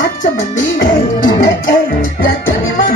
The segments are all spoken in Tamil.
பாச்சமல்லி கனிமா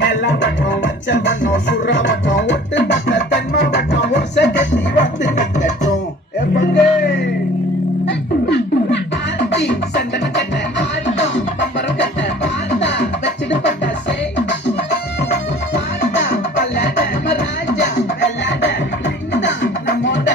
நெல்லவட்டம் வச்சவட்டம் சுறவட்டம் ஒட்டு பக்க தென்மாவட்டம் ஒசை கட்டி வந்து நிக்கட்டும் ஆத்தி சந்தன கட்ட ஆட்டம் பம்பரம் கட்ட பார்த்தா வச்சிடு பட்ட சே பார்த்தா பல்லாட நம்ம ராஜா வெள்ளாட நம்மோட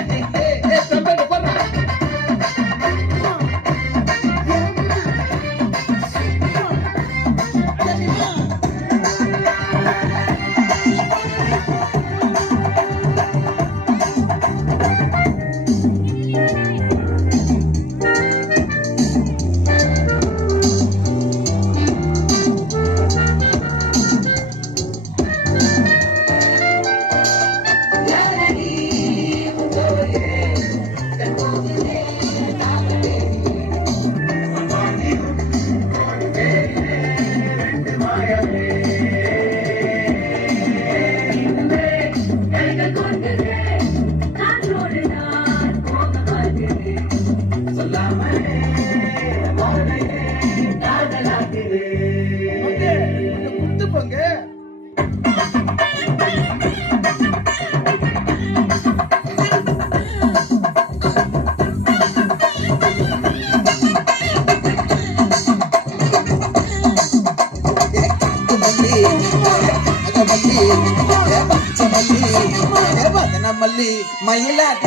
மல்லி மயிலாட்ட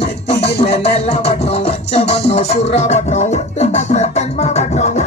நெத்தியில நெல்லவட்டம் வச்சவட்டம் சுறாவட்டம் ஒட்டு மொத்த தென்மாவட்டம்